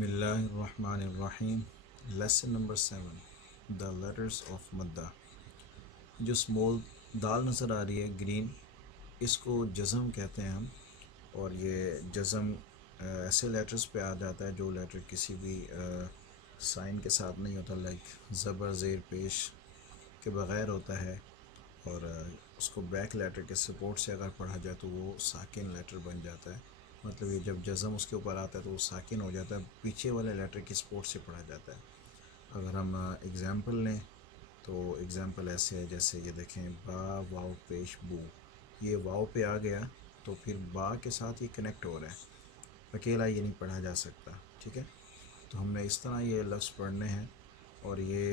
بسم اللہ الرحمن الرحیم. Lesson number 7. The letters of مدہ. جو اسمال دال نظر آ رہی ہے گرین، اس کو جزم کہتے ہیں ہم. اور یہ جزم ایسے لیٹرز پہ آ جاتا ہے جو لیٹر کسی بھی سائن کے ساتھ نہیں ہوتا، لائک زبر زیر پیش کے بغیر ہوتا ہے. اور اس کو بیک لیٹر کے سپورٹ سے اگر پڑھا جائے تو وہ ساکن لیٹر بن جاتا ہے. مطلب یہ جب جزم اس کے اوپر آتا ہے تو وہ ساکن ہو جاتا ہے، پیچھے والے لیٹر کی سپورٹ سے پڑھا جاتا ہے. اگر ہم اگزامپل لیں تو اگزامپل ایسے ہے، جیسے یہ دیکھیں با واؤ پیش بو. یہ واؤ پہ آ گیا تو پھر با کے ساتھ یہ کنیکٹ ہو رہا ہے، اکیلا یہ نہیں پڑھا جا سکتا. ٹھیک ہے، تو ہم نے اس طرح یہ لفظ پڑھنے ہیں. اور یہ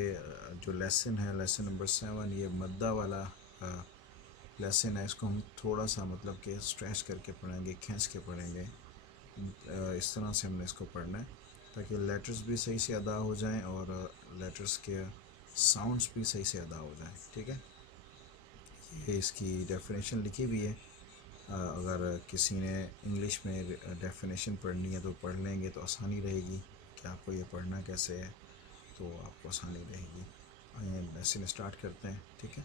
جو لیسن ہے، لیسن نمبر 7، یہ مدہ والا لیسن ہے. اس کو ہم تھوڑا سا مطلب کہ اسٹریچ کر کے پڑھیں گے، کھینچ کے پڑھیں گے. اس طرح سے ہم نے اس کو پڑھنا ہے تاکہ لیٹرز بھی صحیح سے ادا ہو جائیں اور لیٹرز کے ساؤنڈز بھی صحیح سے ادا ہو جائیں. ٹھیک ہے، یہ اس کی ڈیفینیشن لکھی ہوئی ہے. اگر کسی نے انگلش میں ڈیفینیشن پڑھنی ہے تو پڑھ لیں گے تو آسانی رہے گی کہ آپ کو یہ پڑھنا کیسے ہے، تو آپ کو آسانی رہے گی. آئیں لیسن اسٹارٹ کرتے ہیں. ٹھیک ہے.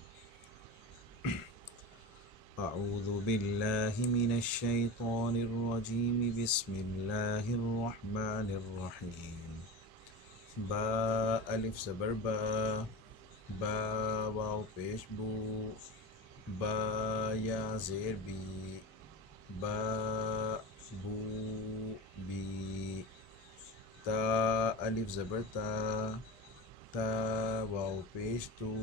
اعوذ باللہ من الشیطان الرجیم، بسم اللہ الرحمن الرحیم. با الف زبر با، با واو پیش بو، با یا زیر بی، با بو بی. تا الف زبر تا، تا واو پیش تو،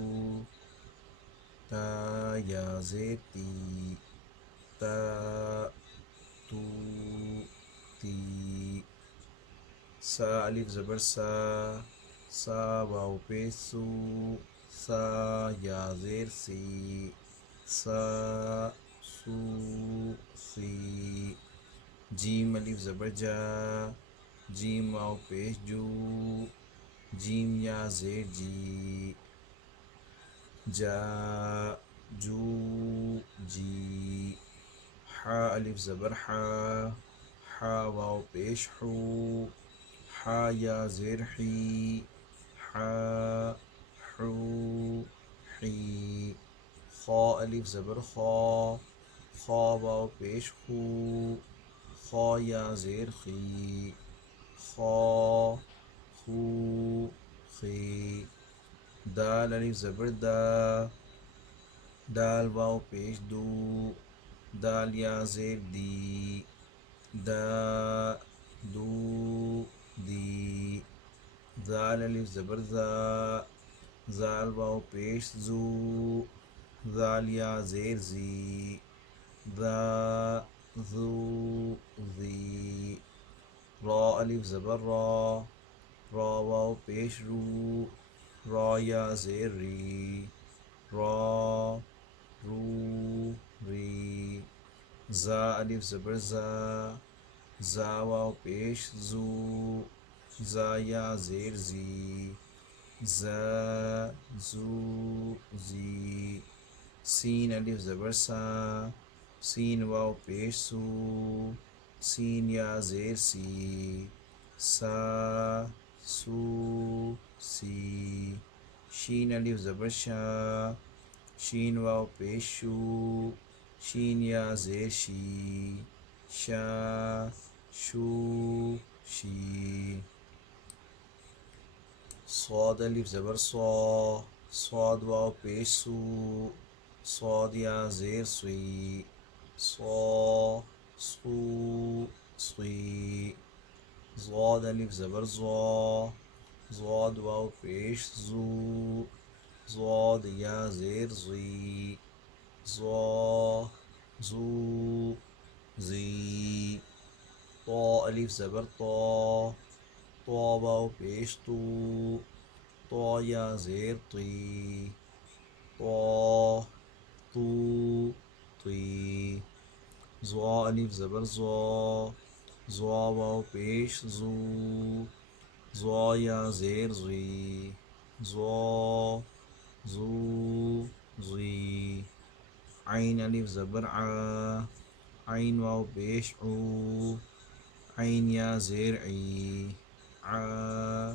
تا یا زیر تی، تا تو تی. سا الف زبر سا، سا واو پیش سو، سا یا زیر سی، سا سو سی. جیم الف زبر جا، جیم واو پیش جو، جیم یا زیر جی، جا جو جی. حا الف زبر حا، حا واو پیش حو، حا یا زیر حی، حا حو حی. خا الف زبر خا، خا واو پیش خو، خا یا زیر خی، خا خو خی. دال الف زبر دا، دال واو پیش دو، دال یا زیر دی، دا دو دی. زال الف زبر زا، زال واو پیش زو، زال یا زیر زی، زا زو زی. را الف زبر را، را واو پیش رو، را یا زیر ری، را رو ری. زا الف زبر زا، زا واو پیش زو، زا یا زیر زی، زا زو زی. سین الف زبر سا، سین واو پیش سو، سین یا زیر سی، سا سو سی. شین الف زبر شا، شین واو پیش شو، شین یا زیر شی، شا شو شی. صاد الف زبر صا، صاد واو پیش سو، صاد یا زیر سوی، صا سو سوی. ضاد الف زبر ضا، ضاد واو پیش زو، ضاد یا زیر زی، ضا زو زی. طا الف زبر طا، طا واو پیش تو، طا یا زیر طی، طا تو طی. ضا الف زبر ضا، ضا واو پیش زو، ضا یا زیر زی، ضا زو زی. عین الف زبر ع، عین واو پیش عو، عین یا زیر عی، عا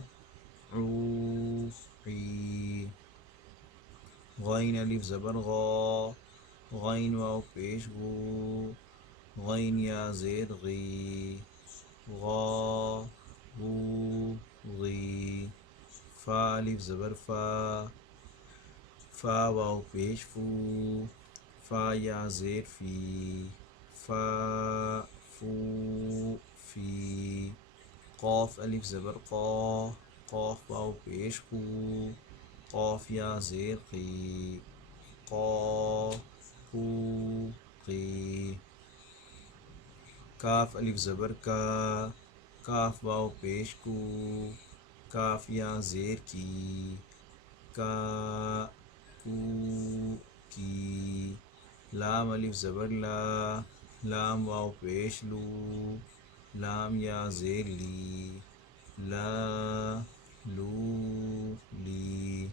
عو عی غین الف زبر غا غین واو پیش غو غین یا زیر غی غا غو غی فا الف زبر فا فا واو پیش فو فا یا زیر فی فا فو فی قاف الف زبر قا قاف واو پیش قو قاف یا زیر قی قا قو قی کاف الف زبر کا کاف واو پیش کو کاف یا زیر کی کا کو کی لام الف زبر لا لام واو پیش لو لام یا زیر لی لا لو لی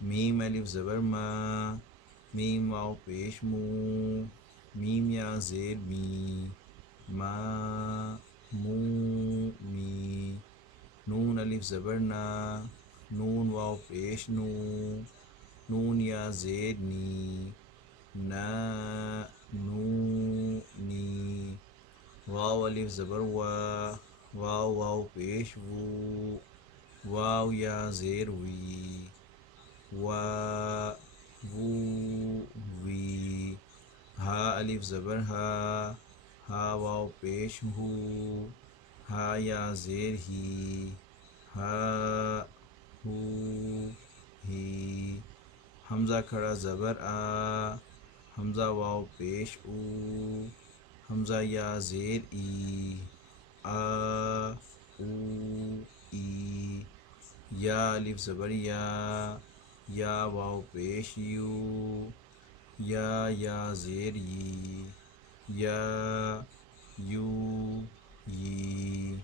میم الف زبر ما میم واو پیش مو میم یا زیر می ما مو می نون الف زبر نا نون واو پیش نو نون یا زیر نی نا نو نی واو الف زبر وا واو واو پیش وو واو یا زیر وی وا وو وی ہا الف زبر ہا ہا واو پیش ہو ہا یا زیر ہی ہا ہو ہی حمزہ کھڑا زبر آ حمزہ واو پیش او حمزہ یا زیر ای آ او ای یا الف زبر یا واو پیش یو یا زیر ی یا یو ی